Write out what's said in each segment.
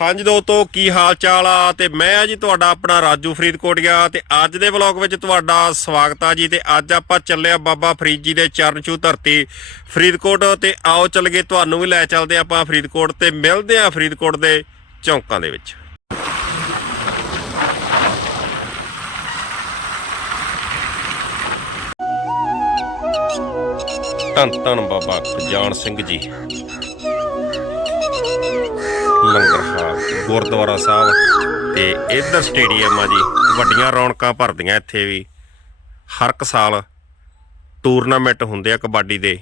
ਹਾਂਜੀ ਦੋਸਤੋ, ਕੀ ਹਾਲ ਚਾਲ ਆ? ਤੇ ਮੈਂ ਆ ਜੀ ਤੁਹਾਡਾ ਆਪਣਾ ਰਾਜੂ ਫਰੀਦਕੋਟਿਆ ਤੇ ਅੱਜ ਦੇ ਵਲੌਗ ਵਿੱਚ ਤੁਹਾਡਾ ਸਵਾਗਤ ਆ ਜੀ ਤੇ ਅੱਜ ਆਪਾਂ ਚੱਲੇ ਆ ਬਾਬਾ ਫਰੀਦ ਜੀ ਦੇ ਚਰਨ ਛੂਹ ਧਰਤੀ ਫਰੀਦਕੋਟ ਤੇ ਆਓ ਚੱਲ ਗਏ ਤੁਹਾਨੂੰ ਵੀ ਲੈ ਚੱਲਦੇ ਆਪਾਂ ਫਰੀਦਕੋਟ ਤੇ ਮਿਲਦੇ ਆ ਫਰੀਦਕੋਟ ਦੇ ਚੌਂਕਾਂ ਦੇ ਵਿੱਚ। ਧੰਨ ਧੰਨ ਬਾਬਾ ਖਜਾਨ ਸਿੰਘ ਜੀ। ਗੁਰਦੁਆਰਾ ਸਾਹਿਬ ਤੇ ਇੱਧਰ ਸਟੇਡੀਅਮ ਆ ਜੀ। ਵੱਡੀਆਂ ਰੌਣਕਾਂ ਭਰਦੀਆਂ ਇੱਥੇ ਵੀ। ਹਰ ਇੱਕ ਸਾਲ ਟੂਰਨਾਮੈਂਟ ਹੁੰਦੇ ਆ ਕਬੱਡੀ ਦੇ।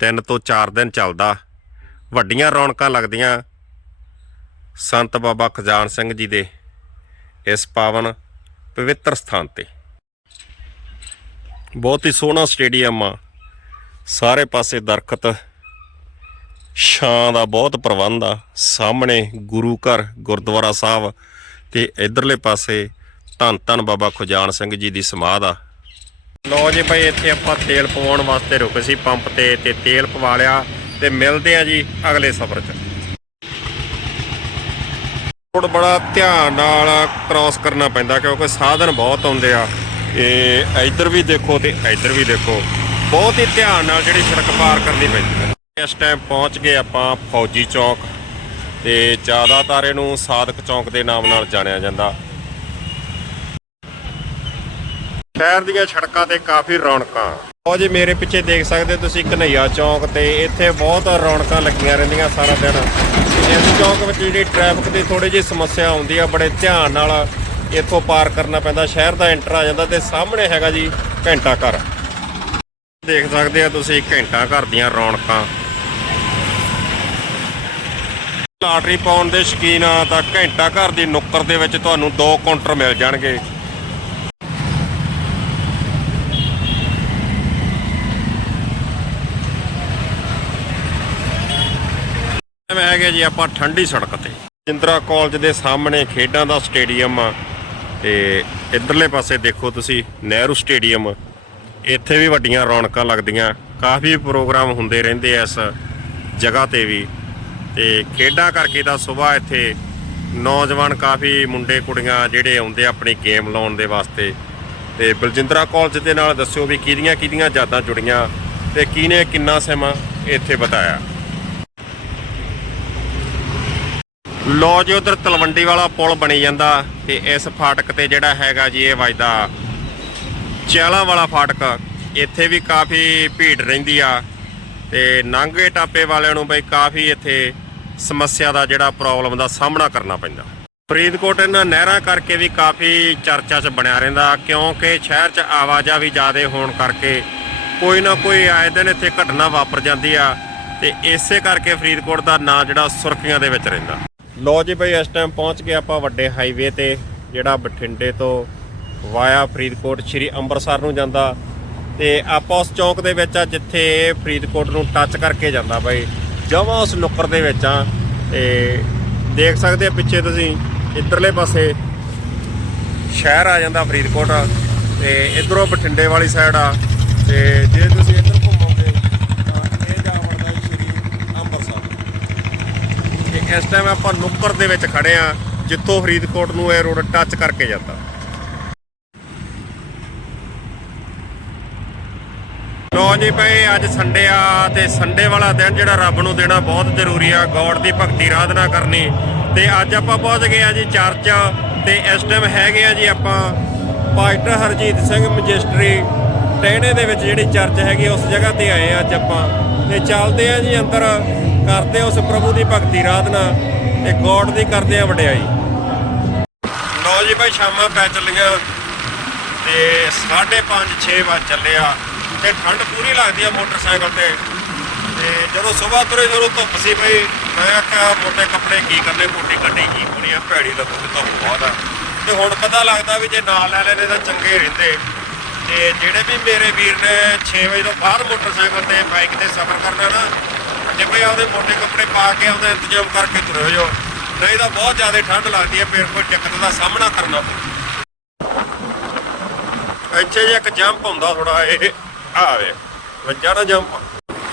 ਤਿੰਨ ਤੋਂ ਚਾਰ ਦਿਨ ਚੱਲਦਾ। ਵੱਡੀਆਂ ਰੌਣਕਾਂ ਲੱਗਦੀਆਂ ਸੰਤ ਬਾਬਾ ਖਜਾਨ ਸਿੰਘ ਜੀ ਦੇ ਇਸ ਪਾਵਨ ਪਵਿੱਤਰ ਸਥਾਨ ਤੇ। ਬਹੁਤ ਹੀ ਸੋਹਣਾ ਸਟੇਡੀਅਮ ਆ। ਸਾਰੇ ਪਾਸੇ ਦਰਖਤ ਛਾਂ ਦਾ ਬਹੁਤ ਪ੍ਰਬੰਧ ਆ। ਸਾਹਮਣੇ ਗੁਰੂ ਘਰ, ਗੁਰਦੁਆਰਾ ਸਾਹਿਬ ਤੇ ਇਧਰਲੇ ਪਾਸੇ ਧੰਨ ਧੰਨ ਬਾਬਾ ਖੁਜਾਨ ਸਿੰਘ ਜੀ ਦੀ ਸਮਾਧ ਆ। ਲੋ ਜੀ ਭਾਈ, ਇੱਥੇ ਆਪਾਂ ਤੇਲ ਪਵਾਉਣ ਵਾਸਤੇ ਰੁਕੇ ਸੀ ਪੰਪ ਤੇ ਤੇ ਤੇਲ ਪਵਾ ਲਿਆ ਤੇ ਮਿਲਦੇ ਆ ਜੀ ਅਗਲੇ ਸਫ਼ਰ 'ਚ। ਰੋਡ ਬੜਾ ਧਿਆਨ ਨਾਲ ਕ੍ਰਾਸ ਕਰਨਾ ਪੈਂਦਾ ਕਿਉਂਕਿ ਸਾਧਨ ਬਹੁਤ ਆਉਂਦੇ ਆ। ਇਹ ਇੱਧਰ ਵੀ ਦੇਖੋ ਤੇ ਇੱਧਰ ਵੀ ਦੇਖੋ। ਬਹੁਤ ਹੀ ਧਿਆਨ ਨਾਲ ਜਿਹੜੀ ਸੜਕ ਪਾਰ ਕਰਨੀ ਪੈਂਦੀ ਹੈ ਇਸ ਟਾਈਮ ਪਹੁੰਚ ਗਏ ਆਪਾਂ ਫੌਜੀ ਚੌਂਕ ਤੇ ਜ਼ਿਆਦਾਤਰ ਇਹਨੂੰ ਸਾਦਕ ਚੌਂਕ ਦੇ ਨਾਮ ਨਾਲ ਜਾਣਿਆ ਜਾਂਦਾ। ਸ਼ਹਿਰ ਦੀਆਂ ਸੜਕਾਂ ਤੇ ਕਾਫੀ ਰੌਣਕਾਂ। ਉਹ ਜੀ, ਮੇਰੇ ਪਿੱਛੇ ਦੇਖ ਸਕਦੇ ਹੋ ਤੁਸੀਂ ਕਨਈਆ ਚੌਂਕ ਤੇ ਇੱਥੇ ਬਹੁਤ ਰੌਣਕਾਂ ਲੱਗੀਆਂ ਰਹਿੰਦੀਆਂ ਸਾਰਾ ਦਿਨ। ਇਸ ਚੌਂਕ ਵਿੱਚ ਜਿਹੜੀ ਟ੍ਰੈਫਿਕ ਦੀ ਥੋੜੀ ਜਿਹੀ ਸਮੱਸਿਆ ਆਉਂਦੀ ਆ, ਬੜੇ ਧਿਆਨ ਨਾਲ ਇੱਥੋਂ ਪਾਰ ਕਰਨਾ ਪੈਂਦਾ। ਸ਼ਹਿਰ ਦਾ ਐਂਟਰ ਆ ਜਾਂਦਾ ਤੇ ਸਾਹਮਣੇ ਹੈਗਾ ਜੀ ਘੰਟਾ ਘਰ। ਦੇਖ ਸਕਦੇ ਆ ਤੁਸੀਂ ਘੰਟਾ ਘਰ ਦੀਆਂ ਰੌਣਕਾਂ। ਲਾਟਰੀ ਪਾਉਣ ਦੇ ਸ਼ਕੀਨ ਆ, ਤਾਂ ਘੰਟਾ ਘਰ ਦੀ ਨੁੱਕਰ ਦੇ ਵਿੱਚ ਤੁਹਾਨੂੰ ਦੋ ਕਾਊਂਟਰ ਮਿਲ ਜਾਣਗੇ। ਮੈਂ ਹੈਗੇ ਜੀ ਆਪਾਂ ਠੰਡੀ ਸੜਕ ਤੇ। ਜਿੰਦਰਾ ਕਾਲਜ ਦੇ ਸਾਹਮਣੇ ਖੇਡਾਂ ਦਾ ਸਟੇਡੀਅਮ ਆ, ਤੇ ਇਧਰਲੇ ਪਾਸੇ ਦੇਖੋ ਤੁਸੀਂ, ਨਹਿਰੂ ਸਟੇਡੀਅਮ। ਇੱਥੇ ਵੀ ਵੱਡੀਆਂ ਰੌਣਕਾਂ ਲੱਗਦੀਆਂ, ਕਾਫੀ ਪ੍ਰੋਗਰਾਮ ਹੁੰਦੇ ਰਹਿੰਦੇ ਆ ਇਸ ਜਗ੍ਹਾ ਤੇ ਵੀ। ਤੇ ਖੇਡਾਂ ਕਰਕੇ ਤਾਂ ਸਵੇਰ ਇੱਥੇ ਨੌਜਵਾਨ ਕਾਫੀ ਮੁੰਡੇ ਕੁੜੀਆਂ ਜਿਹੜੇ ਆਉਂਦੇ ਆ ਆਪਣੀ ਗੇਮ ਲਾਉਣ ਦੇ ਵਾਸਤੇ। ਤੇ ਬਲਜਿੰਦਰਾ ਕਾਲਜ ਦੇ ਨਾਲ ਦੱਸਿਓ ਵੀ ਕਿਹਦੀਆਂ ਕਿਹਦੀਆਂ ਯਾਦਾਂ ਜੁੜੀਆਂ ਤੇ ਕਿਹਨੇ ਕਿੰਨਾ ਸਮਾਂ ਇੱਥੇ ਬਤਾਇਆ। ਲੋ ਜੀ, ਉਧਰ ਤਲਵੰਡੀ ਵਾਲਾ ਪੁਲ ਬਣੀ ਜਾਂਦਾ ਤੇ ਇਸ ਫਾਟਕ ਤੇ ਜਿਹੜਾ ਹੈਗਾ ਜੀ ਇਹ ਵੱਜਦਾ। ਚਿਆਲਾ ਵਾਲਾ ਫਾਟਕ, ਇੱਥੇ ਵੀ ਕਾਫੀ ਭੀੜ ਰਹਿੰਦੀ ਆ ਤੇ ਨਾਂਗੇ ਟਾਪੇ ਵਾਲਿਆਂ ਨੂੰ ਬਈ ਕਾਫੀ ਇੱਥੇ ਸਮੱਸਿਆ ਦਾ ਜਿਹੜਾ ਪ੍ਰੋਬਲਮ ਦਾ ਸਾਹਮਣਾ ਕਰਨਾ ਪੈਂਦਾ। ਫਰੀਦਕੋਟ ਇਹਨਾਂ ਨਹਿਰਾਂ ਕਰਕੇ ਵੀ ਕਾਫੀ ਚਰਚਾ 'ਚ ਬਣਿਆ ਰਹਿੰਦਾ, ਕਿਉਂਕਿ ਸ਼ਹਿਰ 'ਚ ਆਵਾਜਾਈ ਜ਼ਿਆਦਾ ਹੋਣ ਕਰਕੇ ਕੋਈ ਨਾ ਕੋਈ ਆਏ ਦਿਨ ਇੱਥੇ ਘਟਨਾ ਵਾਪਰ ਜਾਂਦੀ ਆ ਤੇ ਇਸੇ ਕਰਕੇ ਫਰੀਦਕੋਟ ਦਾ ਨਾਂ ਜਿਹੜਾ ਸੁਰਖੀਆਂ ਦੇ ਵਿੱਚ ਰਹਿੰਦਾ। ਲੋ ਜੀ ਬਈ, ਇਸ ਟਾਈਮ ਪਹੁੰਚ ਗਏ ਆਪਾਂ ਵੱਡੇ ਹਾਈਵੇ ਤੇ, ਜਿਹੜਾ ਬਠਿੰਡੇ ਤੋਂ ਵਾਇਆ ਫਰੀਦਕੋਟ, ਸ਼੍ਰੀ ਅੰਮ੍ਰਿਤਸਰ ਨੂੰ ਜਾਂਦਾ ਤੇ ਆਪਾਂ ਉਸ ਚੌਂਕ ਦੇ ਵਿੱਚ ਆ, ਜਿੱਥੇ ਫਰੀਦਕੋਟ ਨੂੰ ਟੱਚ ਕਰਕੇ ਜਾਂਦਾ ਬਾਈ। ਜਮਾਂ ਉਸ ਨੁੱਕਰ ਦੇ ਵਿੱਚ ਆ ਤੇ ਦੇਖ ਸਕਦੇ ਆ ਪਿੱਛੇ ਤੁਸੀਂ, ਇੱਧਰਲੇ ਪਾਸੇ ਸ਼ਹਿਰ ਆ ਜਾਂਦਾ ਫਰੀਦਕੋਟ, ਤੇ ਇਧਰੋਂ ਬਠਿੰਡੇ ਵਾਲੀ ਸਾਈਡ ਆ, ਤੇ ਜੇ ਤੁਸੀਂ ਇੱਧਰ ਘੁੰਮੋਗੇ, ਤਾਂ ਇਹ ਜਾ ਵੜਦਾ ਸ਼੍ਰੀ ਅੰਮ੍ਰਿਤਸਰ। ਤੇ ਇਸ ਟਾਈਮ ਆਪਾਂ ਨੁੱਕਰ ਦੇ ਵਿੱਚ ਖੜੇ ਆ, ਜਿੱਥੋਂ ਫਰੀਦਕੋਟ ਨੂੰ ਇਹ ਰੋਡ ਟੱਚ ਕਰਕੇ ਜਾਂਦਾ। ਲੋ ਜੀ ਭਾਈ, ਅੱਜ ਸੰਡੇ ਆ ਤੇ ਸੰਡੇ ਵਾਲਾ ਦਿਨ ਜਿਹੜਾ ਰੱਬ ਨੂੰ ਦੇਣਾ ਬਹੁਤ ਜ਼ਰੂਰੀ ਆ, ਗੋਡ ਦੀ ਭਗਤੀ ਆਰਾਧਨਾ ਕਰਨੀ। ਤੇ ਅੱਜ ਆਪਾਂ ਪਹੁੰਚ ਗਏ ਆ ਜੀ ਚਰਚ, ਤੇ ਇਸ ਟਾਈਮ ਹੈਗੇ ਆ ਜੀ ਆਪਾਂ ਪਾਸਟਰ ਹਰਜੀਤ ਸਿੰਘ ਮਜਿਸਟਰੀ ਟਹਿਣੇ ਦੇ ਵਿੱਚ ਜਿਹੜੀ ਚਰਚ ਹੈਗੀ ਉਸ ਜਗ੍ਹਾ ਤੇ ਆਏ ਆ ਅੱਜ ਆਪਾਂ। ਤੇ ਚੱਲਦੇ ਆ ਜੀ ਅੰਦਰ, ਕਰਦੇ ਉਸ ਪ੍ਰਭੂ ਦੀ ਭਗਤੀ ਆਰਾਧਨਾ ਤੇ ਗੋਡ ਦੀ ਕਰਦੇ ਆ ਵਡਿਆਈ। ਲੋ ਜੀ ਭਾਈ, ਸ਼ਾਮਾਂ ਪੈ ਚੱਲੀਆਂ, ਤੇ 5:30 6 ਵਜੇ ਚੱਲੇ ਆ। ਤੇ ਠੰਡ ਪੂਰੀ ਲੱਗਦੀ ਆ ਮੋਟਰਸਾਈਕਲ ਤੇ। ਤੇ ਜਦੋਂ ਸਵੇਰ ਤੁਰੇ ਜਦੋਂ ਧੁੱਪ ਸੀ ਬਈ, ਮੈਂ ਕਿਹਾ ਮੋਟੇ ਕੱਪੜੇ ਕੀ ਕਰਨੇ? ਮੋਟੀ ਗੱਡੀ ਕੀ ਹੋਣੀ ਆ? ਭੈੜੀ ਲੱਗੂਗੀ ਧੁੱਪ ਬਹੁਤ ਆ। ਤੇ ਹੁਣ ਪਤਾ ਲੱਗਦਾ ਵੀ ਜੇ ਨਾਲ ਲੈ ਲੈਣੇ ਤਾਂ ਚੰਗੇ ਰਹਿੰਦੇ। ਤੇ ਜਿਹੜੇ ਵੀ ਮੇਰੇ ਵੀਰ ਨੇ 6 ਵਜੇ ਤੋਂ ਬਾਅਦ ਮੋਟਰਸਾਈਕਲ ਤੇ ਬਾਈਕ ਤੇ ਸਫ਼ਰ ਕਰਨਾ ਨਾ, ਜੇ ਬਈ ਉਹਦੇ ਮੋਟੇ ਕੱਪੜੇ ਪਾ ਕੇ ਉਹਦਾ ਇੰਤਜ਼ਾਮ ਕਰਕੇ ਤੁਰੇ ਜਾਓ ਨਹੀਂ ਤਾਂ ਬਹੁਤ ਜ਼ਿਆਦਾ ਠੰਡ ਲੱਗਦੀ ਹੈ ਫਿਰ ਕੋਈ ਦਿੱਕਤ ਦਾ ਸਾਹਮਣਾ ਕਰਨਾ ਪੈਂਦਾ ਇੱਥੇ ਜੇ ਇੱਕ ਜੰਪ ਹੁੰਦਾ ਥੋੜਾ ਇਹ। ਆਵੇ। ਵੱਜਾ ਨਾ ਜੰਪ।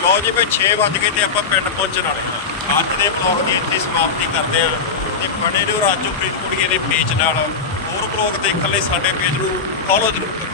ਲਓ ਜੀ ਭਾਈ 6 ਵੱਜ ਗਏ ਤੇ ਆਪਾਂ ਪਿੰਡ ਪਹੁੰਚਣ ਵਾਲੇ ਹਾਂ। ਅੱਜ ਦੇ ਵਲੌਗ ਦੀ ਇੱਥੇ ਸਮਾਪਤੀ ਕਰਦੇ ਹਾਂ ਤੇ ਬਣੇ ਰਹੋ ਰਾਜੂ ਫਰੀਦਕੋਟੀਏ ਦੇ ਪੇਜ ਨਾਲ। ਹੋਰ ਬਲੌਗ ਦੇਖਣ ਲਈ ਸਾਡੇ ਪੇਜ ਨੂੰ ਫੋਲੋ ਜ਼ਰੂਰ ਕਰੋ